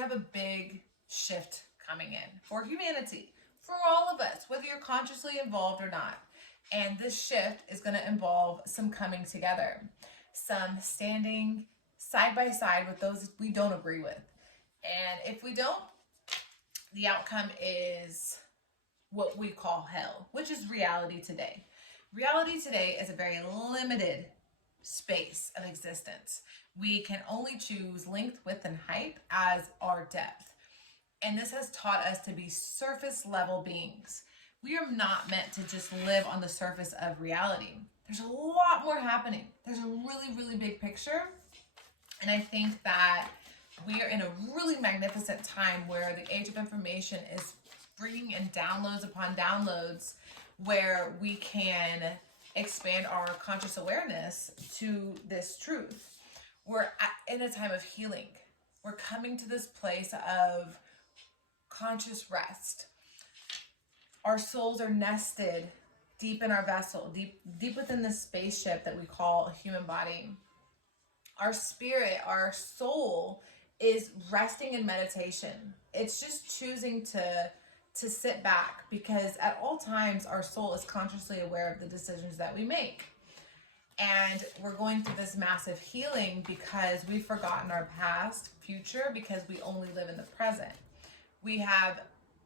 have a big shift coming in for humanity, for all of us, whether you're consciously involved or not. And this shift is going to involve some coming together, some standing side by side with those we don't agree with. And if we don't, the outcome is what we call hell, which is reality today. Reality today is a very limited space of existence. We can only choose length, width, and height as our depth. And this has taught us to be surface level beings. We are not meant to just live on the surface of reality. There's a lot more happening. There's a really, really big picture. And I think that we are in a really magnificent time where the age of information is bringing in downloads upon downloads, where we can expand our conscious awareness to this truth. We're in a time of healing. We're coming to this place of conscious rest. Our souls are nested deep in our vessel, deep within the spaceship that we call a human body. Our spirit, our soul is resting in meditation. It's just choosing to sit back, because at all times our soul is consciously aware of the decisions that we make. And we're going through this massive healing because we've forgotten our past, future, because we only live in the present. We have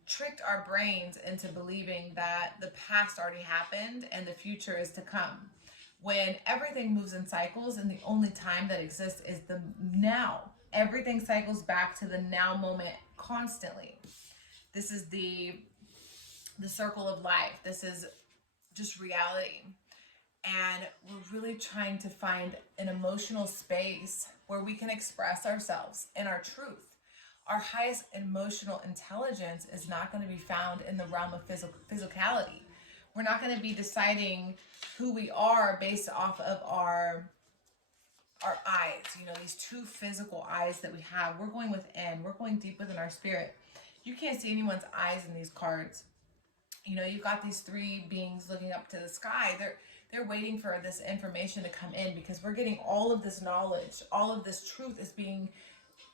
tricked our brains into believing that the past already happened and the future is to come, when everything moves in cycles and the only time that exists is the now. Everything cycles back to the now moment constantly. This is the circle of life. This is just reality. And we're really trying to find an emotional space where we can express ourselves in our truth. Our highest emotional intelligence is not going to be found in the realm of physicality. We're not going to be deciding who we are based off of our eyes, you know, these two physical eyes that we have. We're going within. We're going deep within our spirit. You can't see anyone's eyes in these cards. You know, you've got these three beings looking up to the sky. They're waiting for this information to come in, because we're getting all of this knowledge, all of this truth is being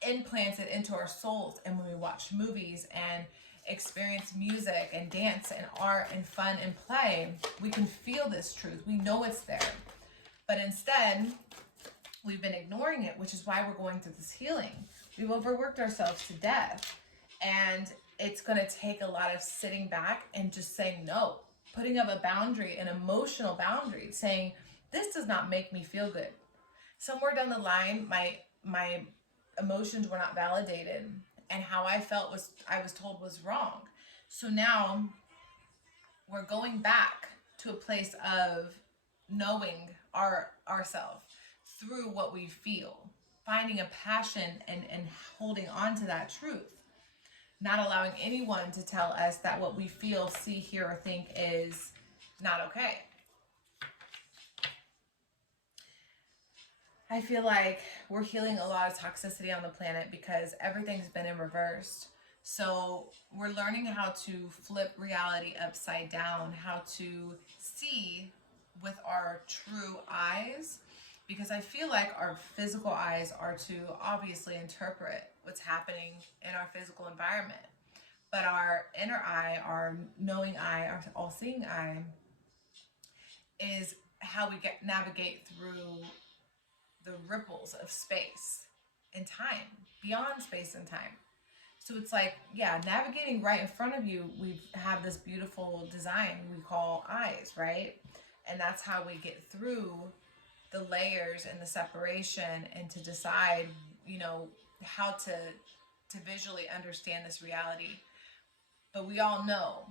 implanted into our souls. And when we watch movies and experience music and dance and art and fun and play, we can feel this truth. We know it's there. But instead, we've been ignoring it, which is why we're going through this healing. We've overworked ourselves to death. And it's going to take a lot of sitting back and just saying no, putting up a boundary, an emotional boundary, saying, this does not make me feel good. Somewhere down the line, my emotions were not validated, and how I felt I was told was wrong. So now we're going back to a place of knowing ourselves through what we feel, finding a passion and holding on to that truth. Not allowing anyone to tell us that what we feel, see, hear, or think is not okay. I feel like we're healing a lot of toxicity on the planet because everything's been in reverse. So we're learning how to flip reality upside down, how to see with our true eyes, because I feel like our physical eyes are to obviously interpret what's happening in our physical environment. But our inner eye, our knowing eye, our all-seeing eye is how we navigate through the ripples of space and time, beyond space and time. So it's like, yeah, navigating right in front of you, we have this beautiful design we call eyes, right? And that's how we get through the layers and the separation, and to decide, you know, how to visually understand this reality. But we all know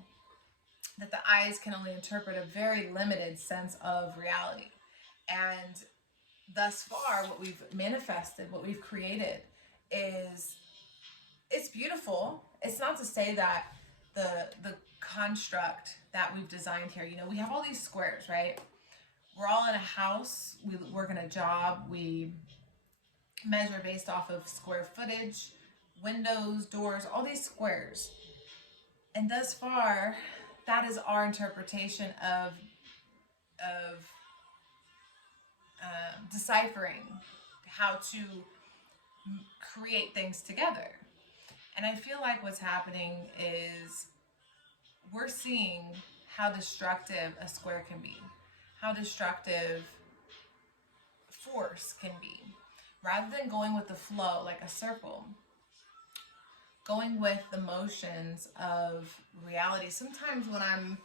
that the eyes can only interpret a very limited sense of reality. And thus far, what we've manifested, what we've created is, it's beautiful. It's not to say that the construct that we've designed here, you know, we have all these squares, right? We're all in a house, we work in a job, we measure based off of square footage, windows, doors, all these squares. And thus far, that is our interpretation of deciphering how to create things together. And I feel like what's happening is we're seeing how destructive a square can be, how destructive force can be. Rather than going with the flow like a circle, going with the motions of reality. Sometimes when I'm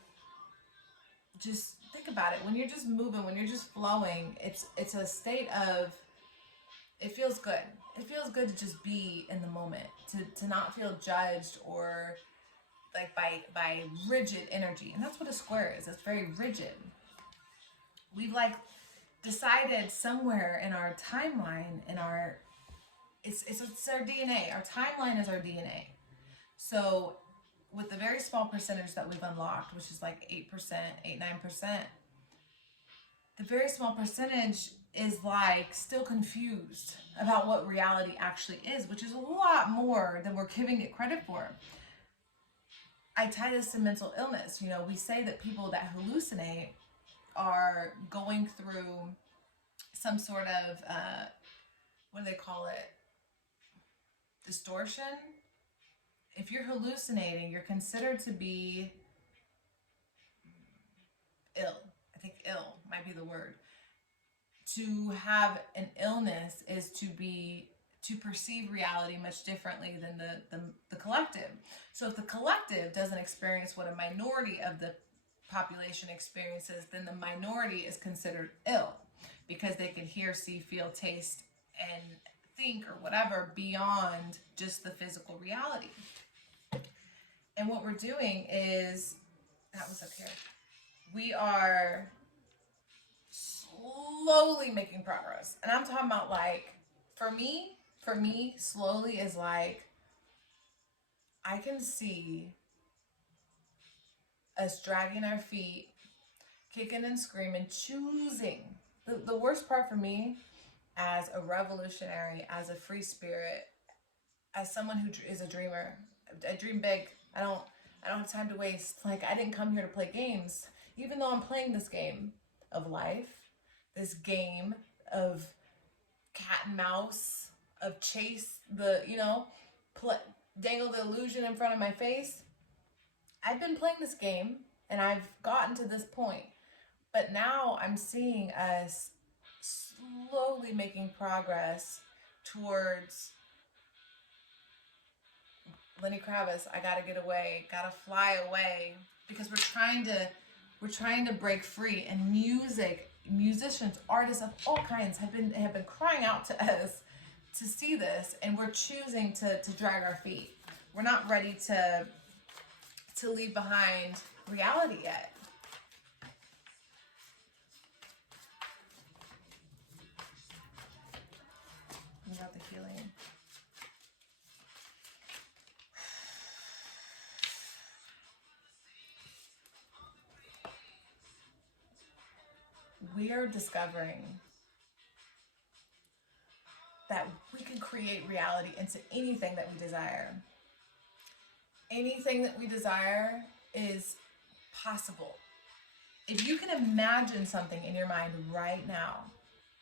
just, think about it, when you're just moving, when you're just flowing, it's a state of, it feels good. It feels good to just be in the moment, to not feel judged or like by rigid energy. And that's what a square is. It's very rigid. We've like decided somewhere in our timeline, in our, it's our DNA. Our timeline is our DNA. So with the very small percentage that we've unlocked, which is like 8%, 9%, the very small percentage is like still confused about what reality actually is, which is a lot more than we're giving it credit for. I tie this to mental illness. You know, we say that people that hallucinate are going through some sort of, what do they call it? Distortion. If you're hallucinating, you're considered to be ill. I think ill might be the word. To have an illness is to perceive reality much differently than the collective. So if the collective doesn't experience what a minority of the population experiences, then the minority is considered ill because they can hear, see, feel, taste, and think or whatever beyond just the physical reality. And what we're doing is, that was up here, we are slowly making progress. And I'm talking about like, for me, slowly is like, I can see us dragging our feet, kicking and screaming, choosing. The worst part for me as a revolutionary, as a free spirit, as someone who is a dreamer, I dream big. I don't have time to waste. Like, I didn't come here to play games, even though I'm playing this game of life, this game of cat and mouse, of chase the, dangle the illusion in front of my face. I've been playing this game and I've gotten to this point, but now I'm seeing us slowly making progress towards Lenny Kravitz, I gotta get away, gotta fly away, because we're trying to break free. And musicians, artists of all kinds have been crying out to us to see this, and we're choosing to drag our feet. We're not ready to leave behind reality yet. What about the healing? We are discovering that we can create reality into anything that we desire. Anything that we desire is possible. If you can imagine something in your mind right now,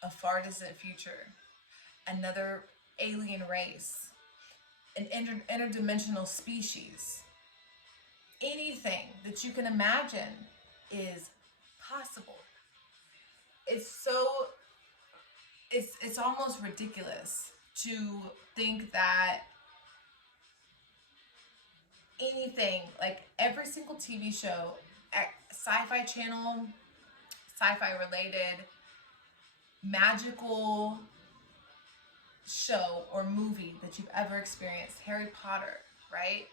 a far distant future, another alien race, an interdimensional species, anything that you can imagine is possible. It's almost ridiculous to think that anything, like every single TV show, sci-fi channel, sci-fi related, magical show or movie that you've ever experienced, Harry Potter, right?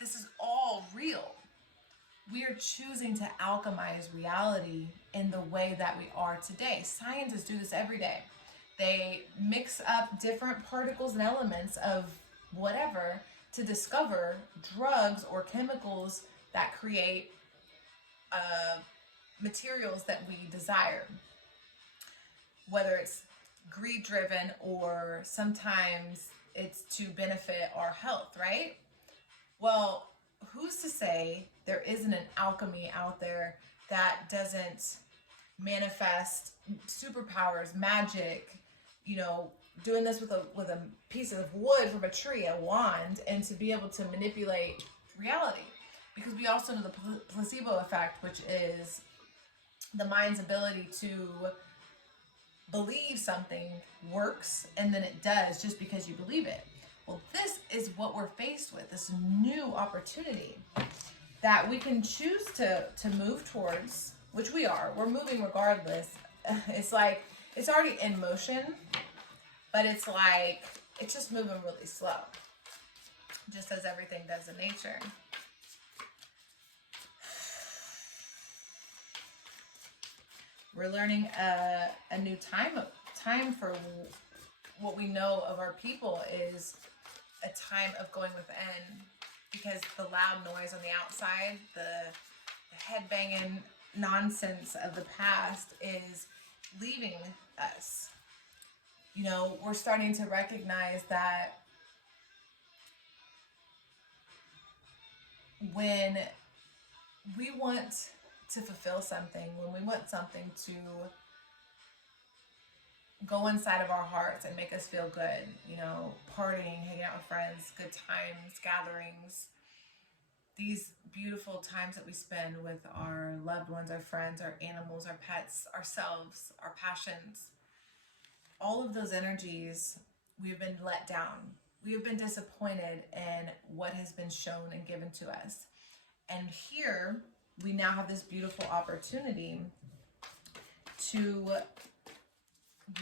This is all real. We are choosing to alchemize reality in the way that we are today. Scientists do this every day. They mix up different particles and elements of whatever to discover drugs or chemicals that create materials that we desire. Whether it's greed-driven or sometimes it's to benefit our health, right? Well, who's to say there isn't an alchemy out there that doesn't manifest superpowers, magic, doing this with a piece of wood from a tree, a wand, and to be able to manipulate reality. Because we also know the placebo effect, which is the mind's ability to believe something works, and then it does just because you believe it. Well, this is what we're faced with, this new opportunity that we can choose to move towards, which we are. We're moving regardless. It's like, it's already in motion, but it's like, it's just moving really slow, just as everything does in nature. We're learning a new time for what we know of our people is a time of going within, because the loud noise on the outside, the head-banging nonsense of the past is leaving us. You know, we're starting to recognize that when we want to fulfill something, when we want something to go inside of our hearts and make us feel good, you know, partying, hanging out with friends, good times, gatherings, these beautiful times that we spend with our loved ones, our friends, our animals, our pets, ourselves, our passions, all of those energies, we've been let down. We have been disappointed in what has been shown and given to us. And here, we now have this beautiful opportunity to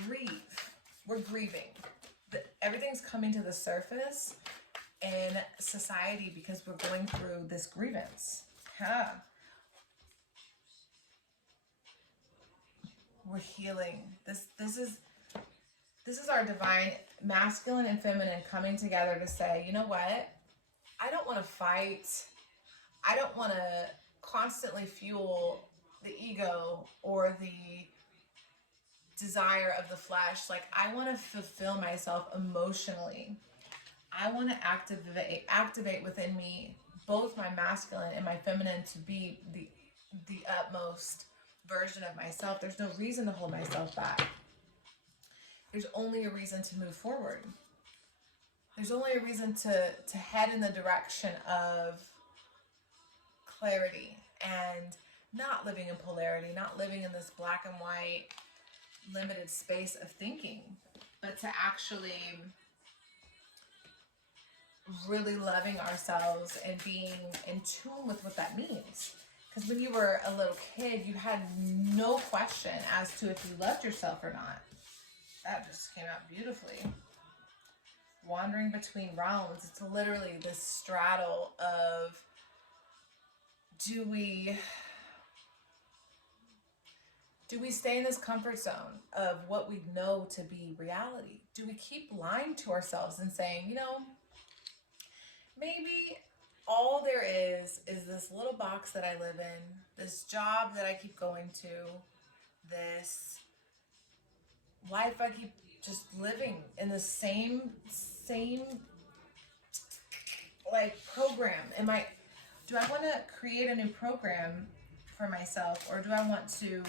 grieve. We're grieving. Everything's coming to the surface in society because we're going through this grievance. We're healing. This is our divine masculine and feminine coming together to say, you know what? I don't want to fight. I don't want to constantly fuel the ego or the desire of the flesh. Like, I want to fulfill myself emotionally. I want to activate within me both my masculine and my feminine to be the utmost version of myself. There's no reason to hold myself back. There's only a reason to move forward. There's only a reason to head in the direction of clarity and not living in polarity, not living in this black and white limited space of thinking, but to actually really loving ourselves and being in tune with what that means. Because when you were a little kid, you had no question as to if you loved yourself or not. That just came out beautifully. Wandering between realms. It's literally this straddle of, do we stay in this comfort zone of what we know to be reality? Do we keep lying to ourselves and saying, you know, maybe all there is this little box that I live in, this job that I keep going to, this life I keep just living in the same like program. Do I want to create a new program for myself, or do I want to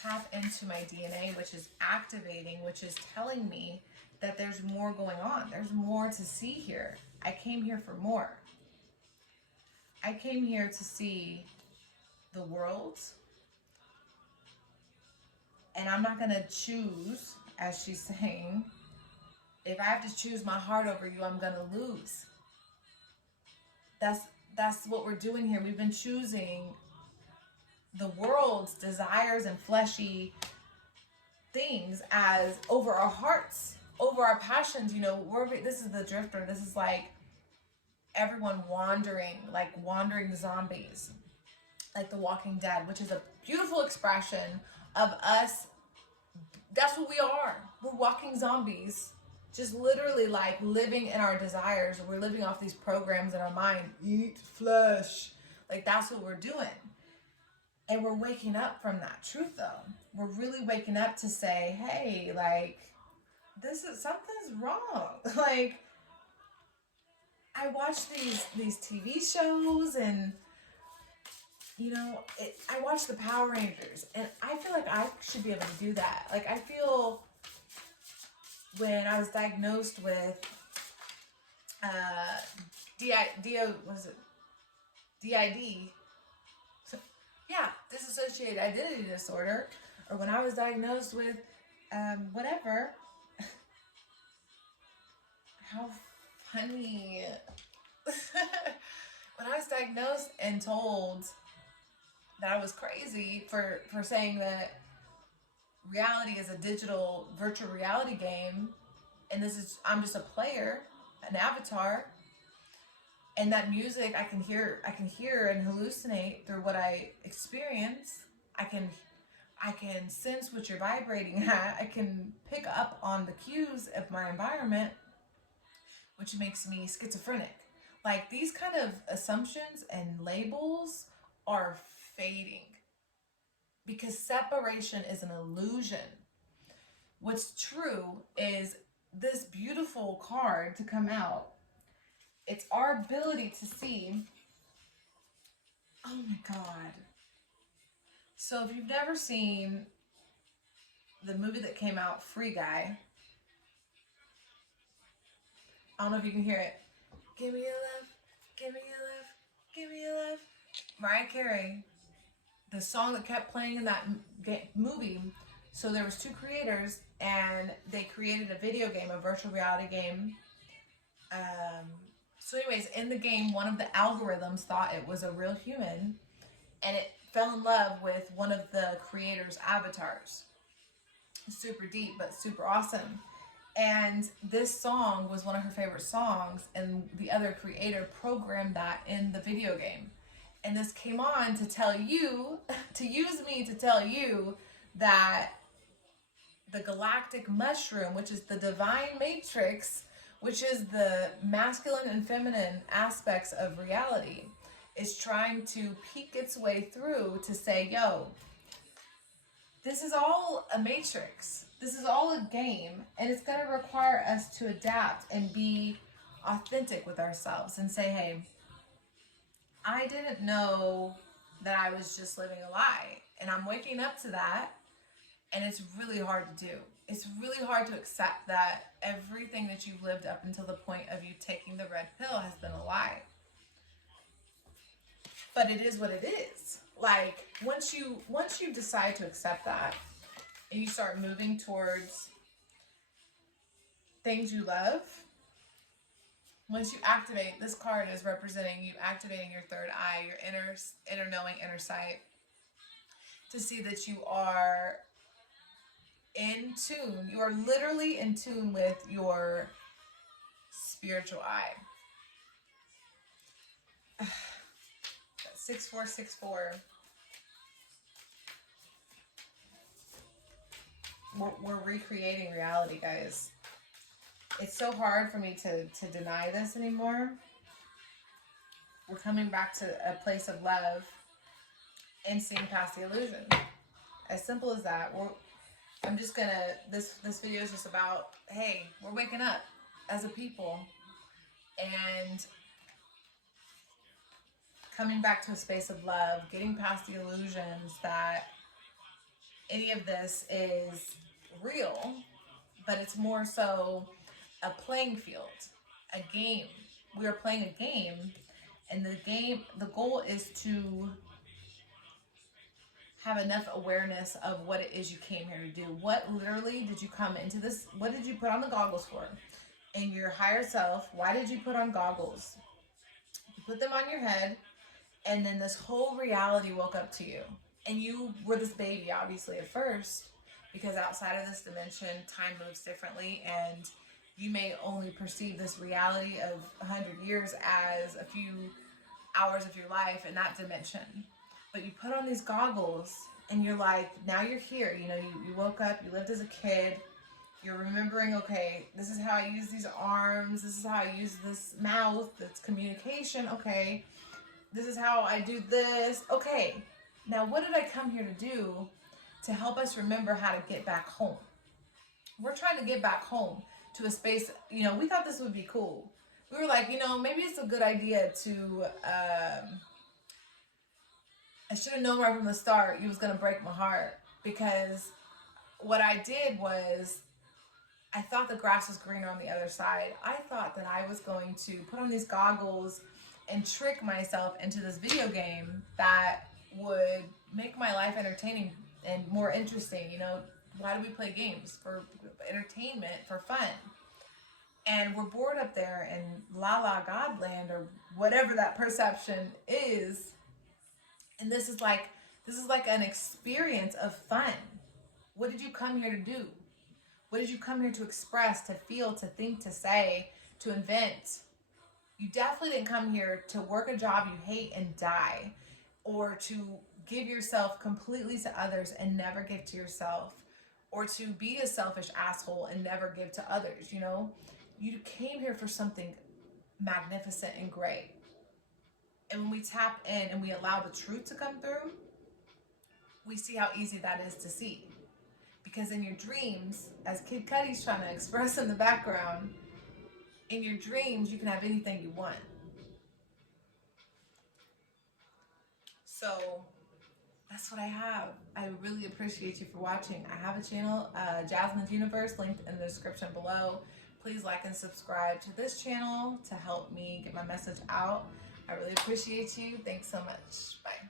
tap into my DNA, which is activating, which is telling me that there's more going on. There's more to see here. I came here for more. I came here to see the world. And I'm not going to choose, as she's saying, if I have to choose my heart over you, I'm going to lose. That's what we're doing here. We've been choosing the world's desires and fleshy things as over our hearts, over our passions. You know, this is the drifter. This is like everyone wandering, like wandering zombies, like The Walking Dead, which is a beautiful expression of us. That's what we are. We're walking zombies, just literally like living in our desires. We're living off these programs in our mind. Eat flesh. Like, that's what we're doing. And we're waking up from that truth, though. We're really waking up to say, hey, like, something's wrong. Like, I watch these TV shows and, you know, I watch the Power Rangers, and I feel like I should be able to do that. Like, I feel when I was diagnosed with DID, so, yeah, dissociated identity disorder, or when I was diagnosed with whatever. How funny. When I was diagnosed and told that I was crazy for saying that reality is a digital virtual reality game, and I'm just a player, an avatar, and that music I can hear and hallucinate through what I experience. I can sense what you're vibrating at. I can pick up on the cues of my environment, which makes me schizophrenic. Like, these kind of assumptions and labels are fading because separation is an illusion. What's true is this beautiful card to come out. It's our ability to see. Oh my God. So if you've never seen the movie that came out, Free Guy, I don't know if you can hear it. Give me your love, give me your love, give me your love. Mariah Carey, the song that kept playing in that movie. So there was two creators, and they created a video game, a virtual reality game. So anyways, in the game, one of the algorithms thought it was a real human, and it fell in love with one of the creator's avatars. Super deep, but super awesome. And this song was one of her favorite songs, and the other creator programmed that in the video game. And this came on to tell you, to use me to tell you that the galactic mushroom, which is the divine matrix, which is the masculine and feminine aspects of reality, is trying to peek its way through to say, yo, this is all a matrix. This is all a game, and it's going to require us to adapt and be authentic with ourselves and say, hey, I didn't know that I was just living a lie, and I'm waking up to that, and it's really hard to do. It's really hard to accept that everything that you've lived up until the point of you taking the red pill has been a lie. But it is what it is. Like, once you decide to accept that, and you start moving towards things you love, once you activate, this card is representing you activating your third eye, your inner knowing, inner sight, to see that you are in tune. You are literally in tune with your spiritual eye. 6464. We're recreating reality, guys. It's so hard for me to deny this anymore. We're coming back to a place of love and seeing past the illusion. As simple as that. I'm just gonna, this video is just about, hey, we're waking up as a people and coming back to a space of love, getting past the illusions that any of this is real, but it's more so a playing field, a game. We are playing a game, and the goal is to have enough awareness of what it is you came here to do. What literally did you come into this? What did you put on the goggles for? In your higher self, why did you put on goggles? You put them on your head, and then this whole reality woke up to you. And you were this baby, obviously, at first, because outside of this dimension, time moves differently, and you may only perceive this reality of 100 years as a few hours of your life in that dimension. But you put on these goggles, and you're like, now you're here. You know, you woke up, you lived as a kid, you're remembering, okay, this is how I use these arms, this is how I use this mouth, it's communication, okay, this is how I do this, okay. Now, what did I come here to do to help us remember how to get back home? We're trying to get back home to a space, you know, we thought this would be cool. We were like, you know, maybe it's a good idea to, I should have known right from the start you was going to break my heart, because what I did was I thought the grass was greener on the other side. I thought that I was going to put on these goggles and trick myself into this video game that would make my life entertaining and more interesting. You know, why do we play games? For entertainment, for fun. And we're bored up there in La La Godland, or whatever that perception is. And this is like an experience of fun. What did you come here to do? What did you come here to express, to feel, to think, to say, to invent? You definitely didn't come here to work a job you hate and die, or to give yourself completely to others and never give to yourself, or to be a selfish asshole and never give to others, you know? You came here for something magnificent and great. And when we tap in and we allow the truth to come through, we see how easy that is to see. Because in your dreams, as Kid Cudi's trying to express in the background, in your dreams, you can have anything you want. So that's what I have. I really appreciate you for watching. I have a channel, Jasmine Universe, linked in the description below. Please like and subscribe to this channel to help me get my message out. I really appreciate you. Thanks so much. Bye.